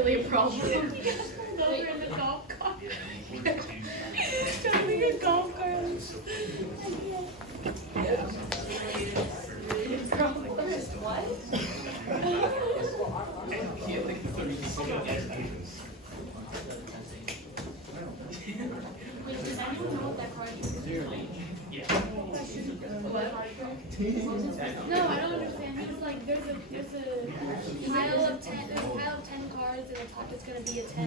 really a problem. Over in the golf cart. Driving a golf cart. No, I don't understand. He was like, there's a pile of 10 cards, and it's gonna be a 10,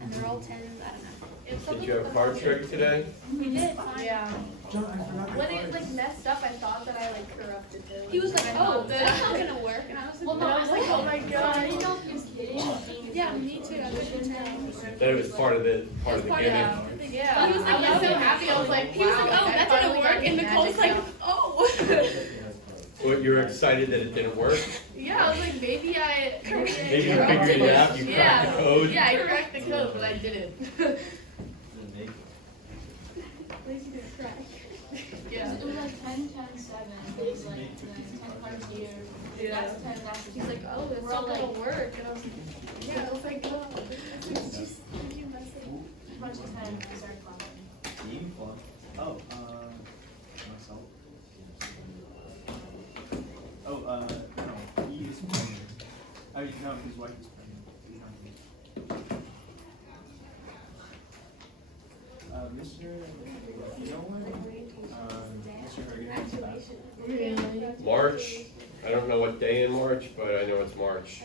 and they're all 10s. I don't know. Did you have card trick today? We did. Fine. Yeah. When it like messed up, I thought that I like corrupted it. He was like, I oh, thought that's not gonna work, and I was like, Well, no, I was like, oh my I god. didn't know if he was kidding. Yeah, me too. I was just That it was part of the part gimmick. Yeah. He was like, I was so happy. I was like, he was wow, like, oh, I that finally didn't got work, and the Nicole's magic like, stuff. oh. Well, you were excited that it didn't work? Yeah, I was like, maybe I Maybe you figured it out, you cracked the code? Yeah, I cracked the code, but I didn't. Yeah. It was like 10, 10, 7. It was like 10 cards here. Yeah. That's 10, that's He's like, oh, that's We're all not gonna like- work. And I was like, yeah, I was like, oh, did you mess it? a bunch of 10. I started clapping. Team club. Oh, myself. Oh, no, he is pregnant. I mean, no, his wife is pregnant. He's not pregnant. Mr. You know what? Mr. Hergen. March. I don't know what day in March, but I know it's March.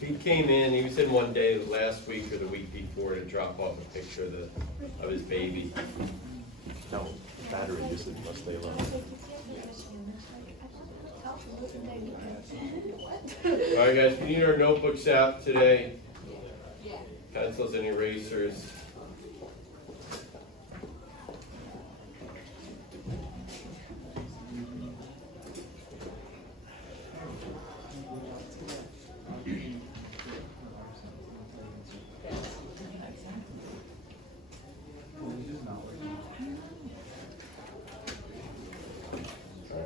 He came in, he was in one day last week or the week before to drop off a picture of his baby. No, battery usage must stay low. Alright guys, we need our notebooks out today. Pencils and erasers.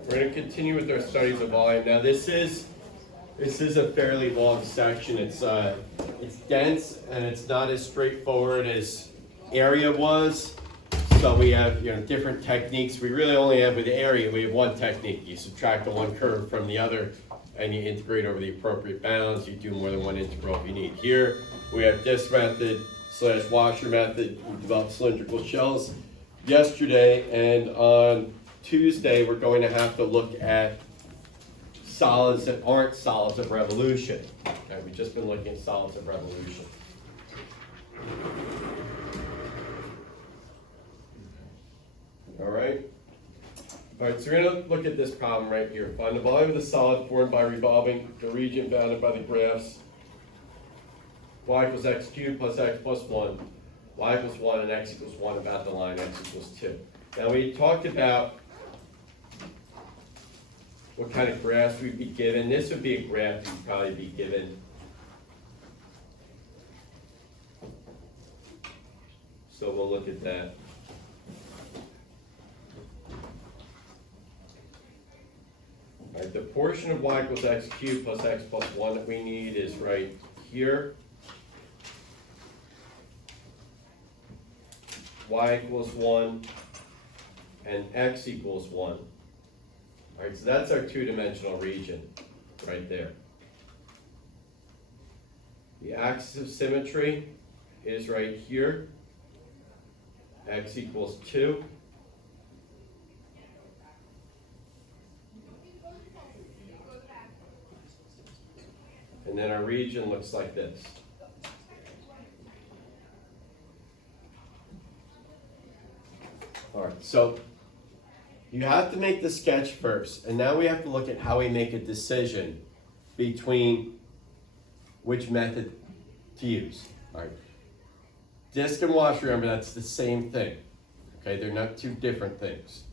We're going to continue with our studies of volume. Now this is a fairly long section. It's dense and it's not as straightforward as area was. So we have different techniques. We really only have with the area, we have one technique. You subtract the one curve from the other and you integrate over the appropriate bounds. You do more than one integral if you need. Here we have this method / washer method. We developed cylindrical shells yesterday, and on Tuesday we're going to have to look at solids that aren't solids of revolution. Okay, we've just been looking at solids of revolution. All right, so we're going to look at this problem right here. Find the volume of the solid formed by revolving the region bounded by the graphs y equals x cubed plus x plus 1, y equals 1, and x equals 1 about the line x equals 2. Now we talked about what kind of graphs we'd be given. This would be a graph you'd probably be given. So we'll look at that. All right, the portion of y equals x cubed plus x plus 1 that we need is right here. Y equals 1 and x equals 1. All right, so that's our two-dimensional region right there. The axis of symmetry is right here. X equals 2. And then our region looks like this. All right, so you have to make the sketch first, and now we have to look at how we make a decision between which method to use. All right, disk and wash, remember that's the same thing. Okay, they're not two different things.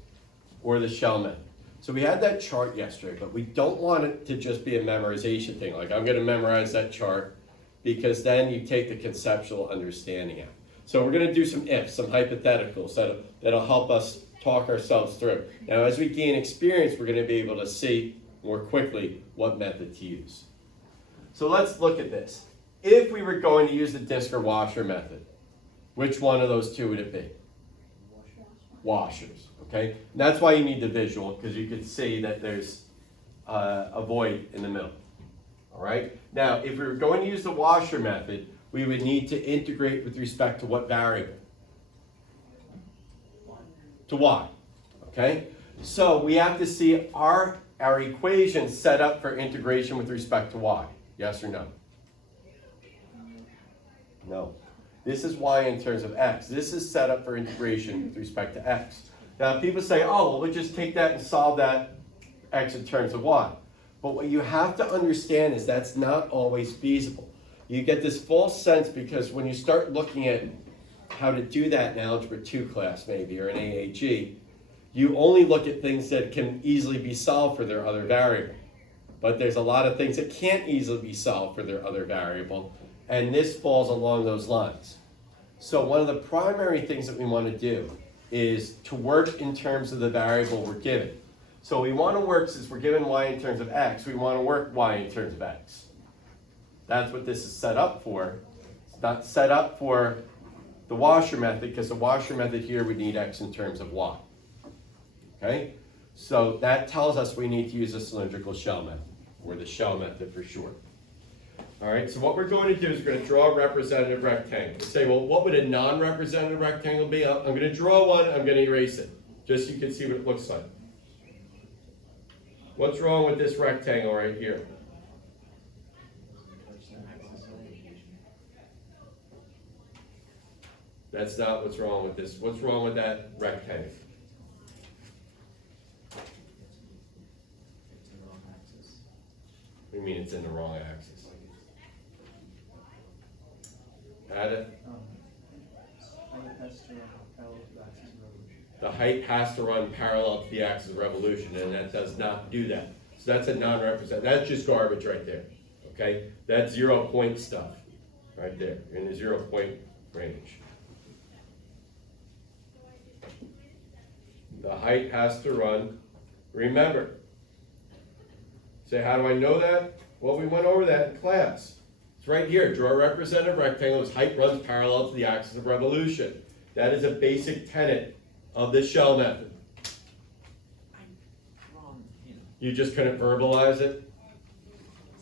Or the shell method. So we had that chart yesterday, but we don't want it to just be a memorization thing. Like I'm going to memorize that chart, because then you take the conceptual understanding out. So we're going to do some ifs, some hypotheticals that'll help us talk ourselves through. Now, as we gain experience, we're going to be able to see more quickly what method to use. So let's look at this. If we were going to use the disk or washer method, which one of those two would it be? Washers, okay? And that's why you need the visual, because you can see that there's a void in the middle, all right? Now, if we were going to use the washer method, we would need to integrate with respect to what variable? To y, okay? So we have to see our equation set up for integration with respect to y, yes or no? No. This is y in terms of x. This is set up for integration with respect to x. Now people say, oh, well, we'll just take that and solve that x in terms of y. But what you have to understand is that's not always feasible. You get this false sense because when you start looking at how to do that in Algebra 2 class maybe, or an AAG, you only look at things that can easily be solved for their other variable. But there's a lot of things that can't easily be solved for their other variable. And this falls along those lines. So one of the primary things that we want to do is to work in terms of the variable we're given. So we want to work, since we're given y in terms of x, we want to work y in terms of x. That's what this is set up for. It's not set up for the washer method, because the washer method here would need x in terms of y. Okay? So that tells us we need to use a cylindrical shell method, or the shell method for short. All right, so what we're going to do is we're going to draw a representative rectangle. You say, well, what would a non-representative rectangle be? I'm going to draw one, I'm going to erase it, just so you can see what it looks like. What's wrong with this rectangle right here? That's not what's wrong with this. What's wrong with that rectangle? What do you mean it's in the wrong axis? Add it. The height has to run parallel to the axis of revolution, and that does not do that. So that's a non-representative. That's just garbage right there. Okay? That's 0 point stuff right there, in the 0 point range. The height has to run. Remember. Say, how do I know that? Well, we went over that in class. It's right here. Draw a representative rectangle whose height runs parallel to the axis of revolution. That is a basic tenet of the shell method. You just couldn't verbalize it?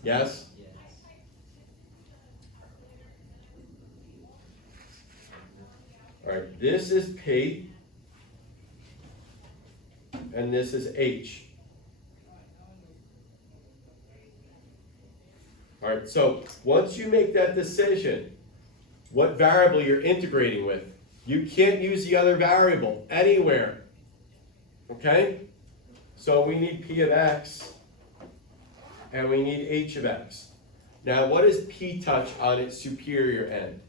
Yes? All right, this is P, and this is H. All right, so once you make that decision, what variable you're integrating with, you can't use the other variable anywhere. Okay? So we need P of X, and we need H of X. Now, what is P touch on its superior end?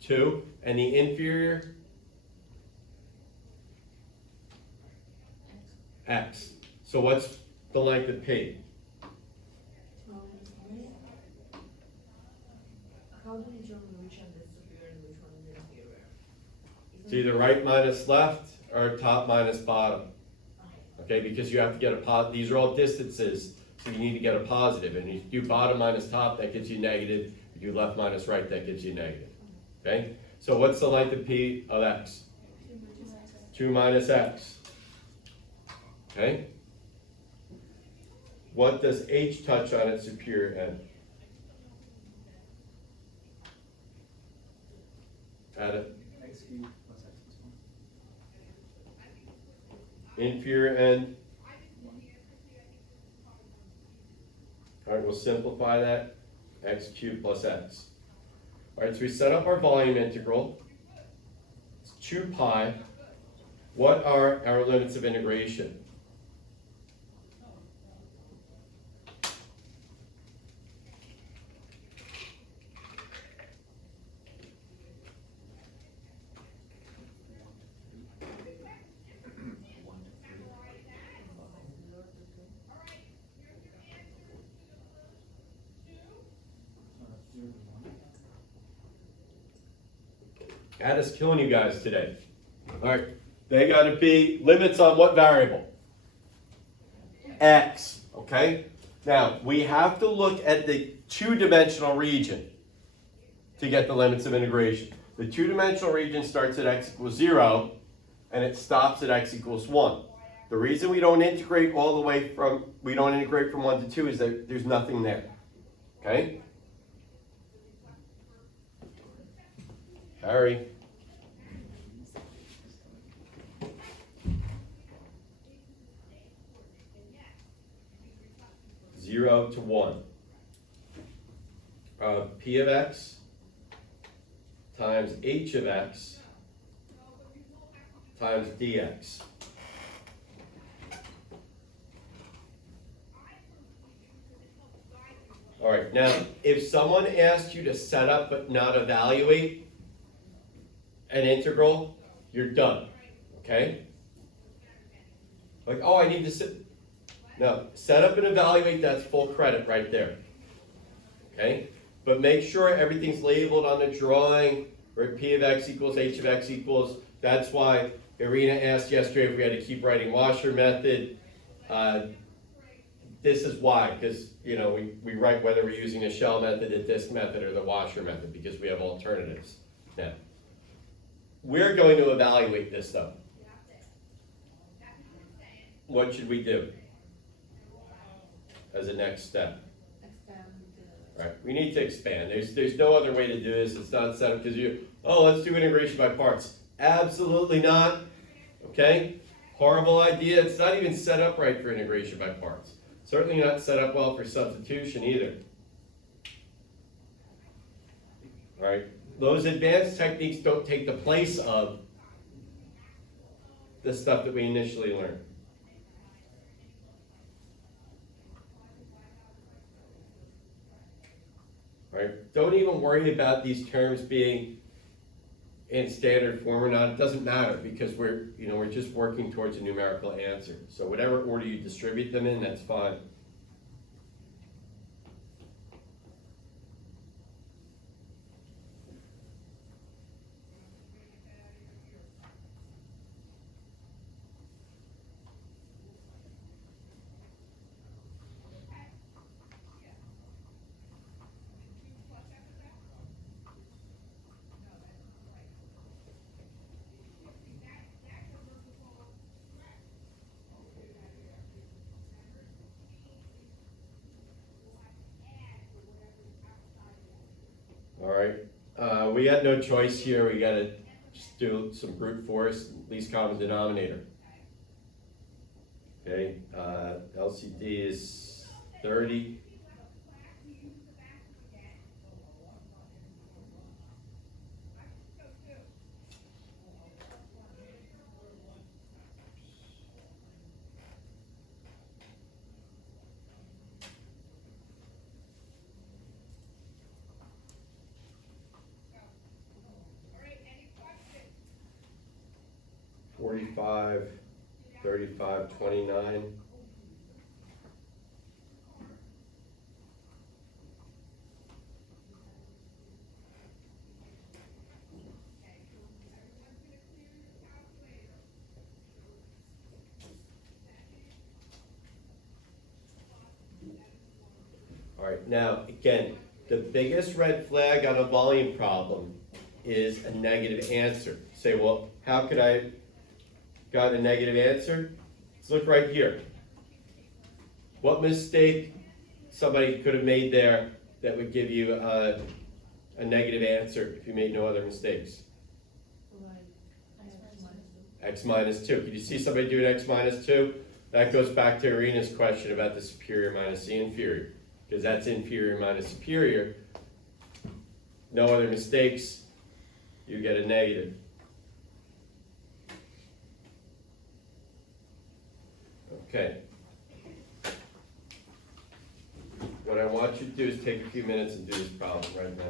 2. And the inferior? X. So what's the length of P? How do you determine which one is superior and which one is inferior? It's either right minus left or top minus bottom. Okay, because you have to get a these are all distances, so you need to get a positive. And if you do bottom minus top, that gives you negative. If you do left minus right, that gives you negative. Okay? So what's the length of P of X? 2 minus X. Okay? What does H touch on its superior end? Add it. X cubed plus X plus 1. Inferior end. All right, we'll simplify that. X cubed plus X. All right, so we set up our volume integral. It's 2 pi. What are our limits of integration? Addis killing you guys today. All right, they got to be limits on what variable? X. Okay? Now, we have to look at the two-dimensional region to get the limits of integration. The two-dimensional region starts at x equals 0, and it stops at x equals 1. The reason we don't integrate all the way from, we don't integrate from 1 to 2 is that there's nothing there. Okay? Harry. Zero to 1. P of x times h of x times dx. All right, now, if someone asked you to set up but not evaluate an integral, you're done, okay? Like, oh, I need to no, set up and evaluate, that's full credit right there, okay? But make sure everything's labeled on the drawing, where P of x equals H of x equals. That's why Irina asked yesterday if we had to keep writing washer method. This is why, because we write whether we're using the shell method, the disk method, or the washer method, because we have alternatives. Now, we're going to evaluate this though. What should we do as a next step? Right, we need to expand. There's no other way to do this. It's not set up because let's do integration by parts. Absolutely not. Okay? Horrible idea. It's not even set up right for integration by parts. Certainly not set up well for substitution either. All right, those advanced techniques don't take the place of the stuff that we initially learned. All right, don't even worry about these terms being in standard form or not. It doesn't matter because we're just working towards a numerical answer. So whatever order you distribute them in, that's fine. All right, we got no choice here. We got to just do some brute force, least common denominator. Okay, LCD is 30. $45, $35, $29. All right, now again, the biggest red flag on a volume problem is a negative answer. Say, well, how could I got a negative answer? Let's look right here. What mistake somebody could have made there that would give you a negative answer if you made no other mistakes? X minus 2. Could you see somebody do an X minus 2? That goes back to Irina's question about the superior minus the inferior, because that's inferior minus superior. No other mistakes, you get a negative. Okay. What I want you to do is take a few minutes and do this problem right now.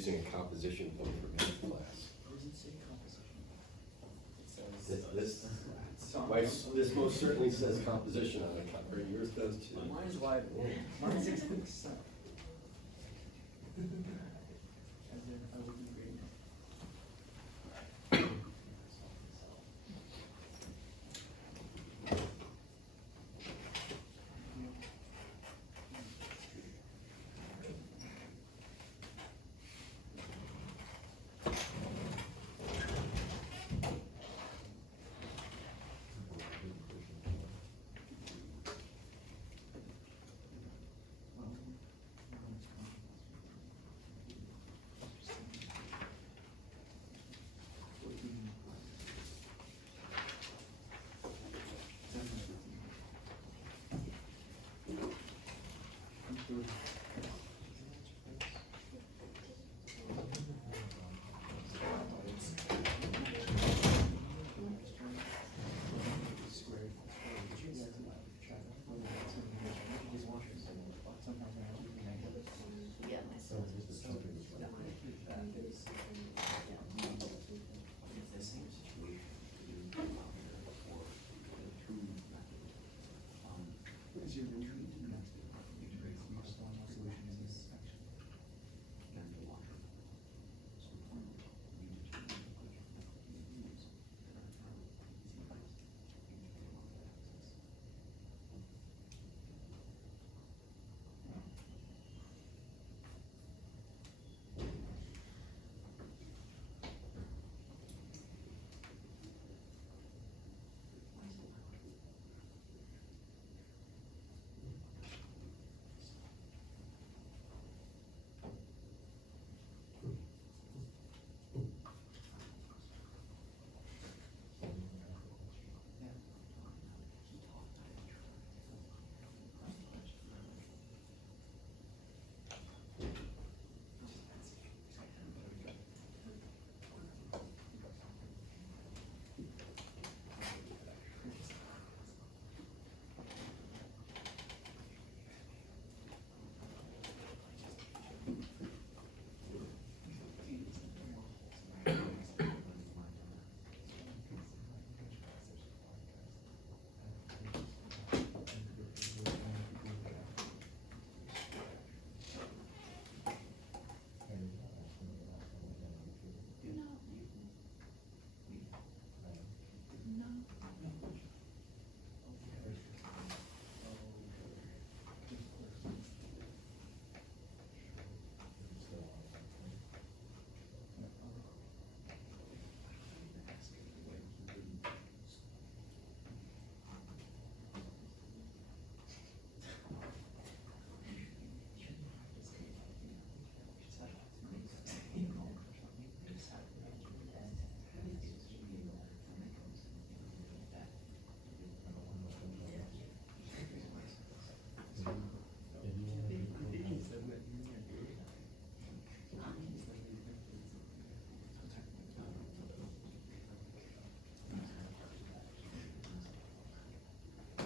using a composition book for math class. Where does it say composition? It says. This most certainly says composition on the cover, yours does too. Mine is wide. Mine says stuff. As if I would be reading it.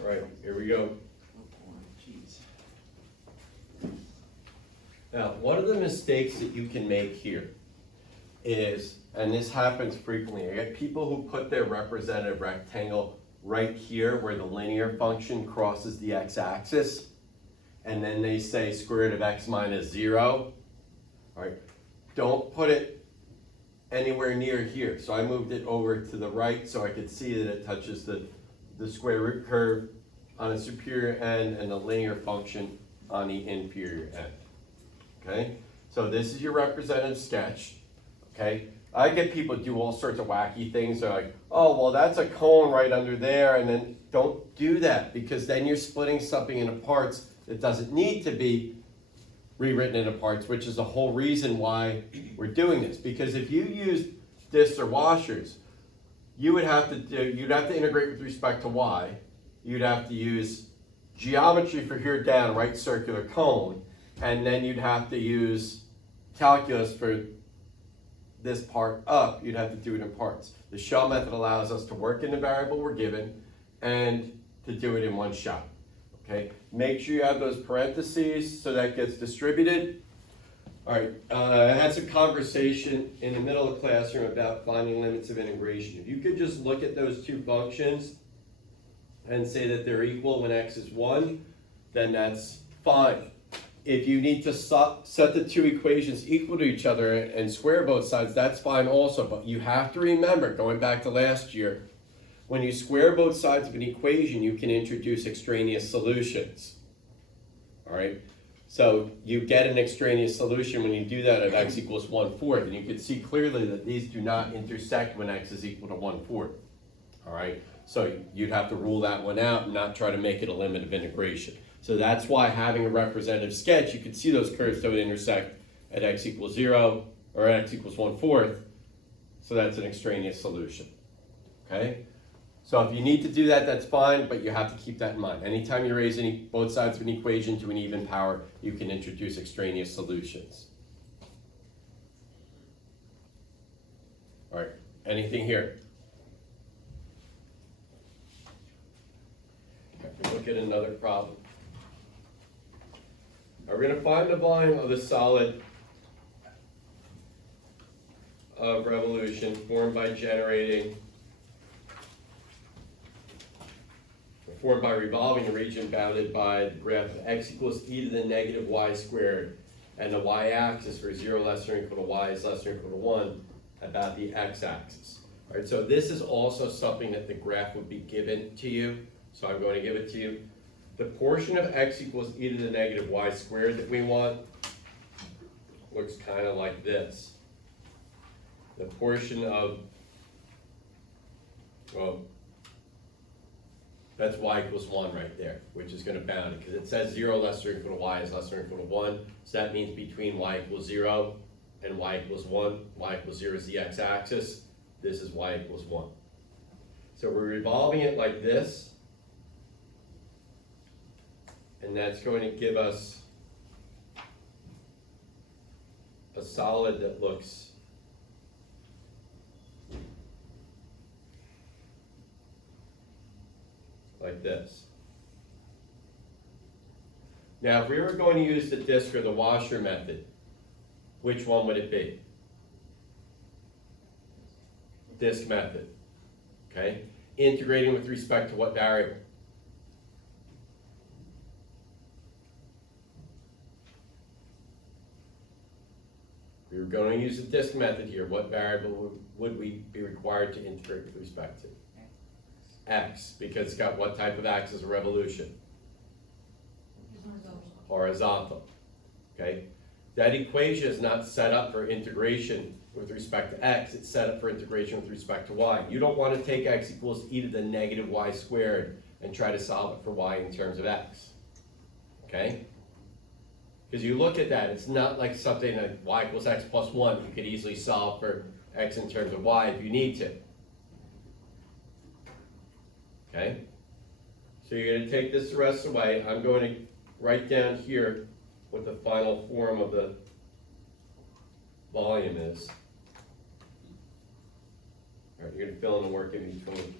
All right, here we go. Now, one of the mistakes that you can make here is, and this happens frequently, I get people who put their representative rectangle right here where the linear function crosses the x-axis, and then they say square root of x minus 0. All right, don't put it anywhere near here. So I moved it over to the right so I could see that it touches the square root curve on the superior end and the linear function on the inferior end. Okay, so this is your representative sketch. Okay, I get people do all sorts of wacky things. They're like, oh, well, that's a cone right under there, and then don't do that, because then you're splitting something into parts that doesn't need to be rewritten into parts, which is the whole reason why we're doing this. Because if you use discs or washers, you'd have to integrate with respect to y. You'd have to use geometry for here down, right circular cone, and then you'd have to use calculus for this part up. You'd have to do it in parts. The shell method allows us to work in the variable we're given and to do it in one shot. Okay, make sure you have those parentheses so that gets distributed. All right, I had some conversation in the middle of the classroom about finding limits of integration. If you could just look at those two functions and say that they're equal when x is 1, then that's fine. If you need to set the two equations equal to each other and square both sides, that's fine also. But you have to remember, going back to last year, when you square both sides of an equation, you can introduce extraneous solutions. All right? So you get an extraneous solution when you do that at x equals 1/4. And you can see clearly that these do not intersect when x is equal to 1/4. All right? So you'd have to rule that one out and not try to make it a limit of integration. So that's why having a representative sketch, you can see those curves don't intersect at x equals 0 or at x equals 1/4. So that's an extraneous solution. Okay? So if you need to do that, that's fine, but you have to keep that in mind. Anytime you raise both sides of an equation to an even power, you can introduce extraneous solutions. All right, anything here? Okay, look at another problem. We're going to find the volume of a solid of revolution formed by revolving a region bounded by the graph of x equals e to the negative y squared, and the y-axis for 0 less than or equal to y is less than or equal to 1 about the x-axis. All right, so this is also something that the graph would be given to you, so I'm going to give it to you. The portion of x equals e to the negative y squared that we want looks kind of like this. The portion of, well, that's y equals 1 right there, which is going to bound it, because it says 0 less than or equal to y is less than or equal to 1. So that means between y equals 0 and y equals 1, y equals 0 is the x-axis. This is y equals 1. So we're revolving it like this. And that's going to give us a solid that looks like this. Now, if we were going to use the disk or the washer method, which one would it be? Disk method, okay? Integrating with respect to what variable? We were going to use the disk method here. What variable would we be required to integrate with respect to? X, because it's got what type of axis of revolution? Horizontal. Okay? That equation is not set up for integration with respect to x, it's set up for integration with respect to y. You don't want to take x equals e to the negative y squared and try to solve it for y in terms of x. Okay? Because you look at that, it's not like something like y equals x plus 1. You could easily solve for x in terms of y if you need to. Okay? So you're going to take this the rest of the way. I'm going to write down here what the final form of the volume is. All right, you're going to fill in the work in between.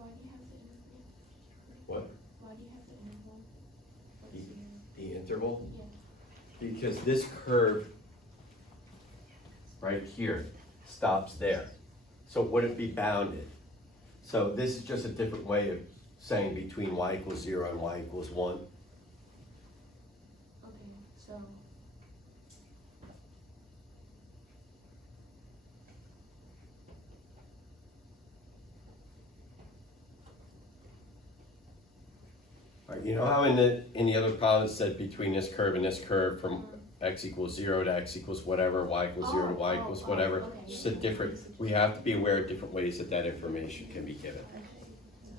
Why do you have the interval? What? Why do you have the interval? What's The- your- The interval? Yeah. Because this curve right here stops there. So it wouldn't be bounded. So this is just a different way of saying between y equals 0 and y equals 1. Okay, so. All right, you know how in the other problem it said between this curve and this curve from x equals 0 to x equals whatever, y equals 0 to y equals whatever? Okay. Just a different, we have to be aware of different ways that that information can be given.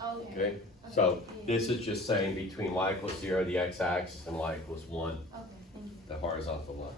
Okay. Okay? So this is just saying between y equals 0, the x-axis, and y equals 1, Okay, thank you. the horizontal line.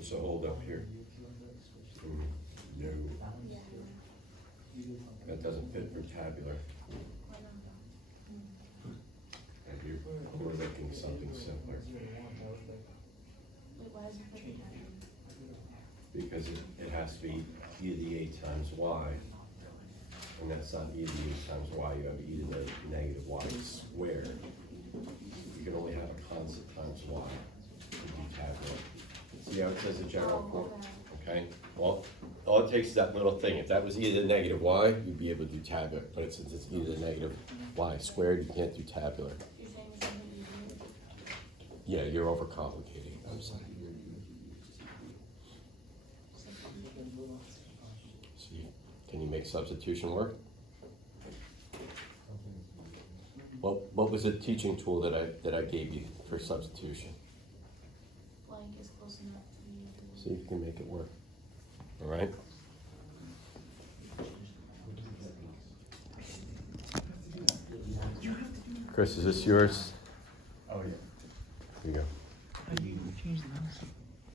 What's the hold up here? No. That doesn't fit for tabular. And we're looking something simpler. Wait, why is it for the Because it has to be e to the 8 times y. And that's not e to the 8 times y, you have e to the negative y squared. You can only have a constant times y to do tabular. See how it says a general form? Okay, well, all it takes is that little thing. If that was e to the negative y, you'd be able to do tabular. But since it's e to the negative y squared, you can't do tabular. You're saying something easier? Yeah, you're overcomplicating. I'm sorry. See, can you make substitution work? What was the teaching tool that I gave you for substitution? Blank is close enough to be. See if you can make it work. All right? Chris, is this yours?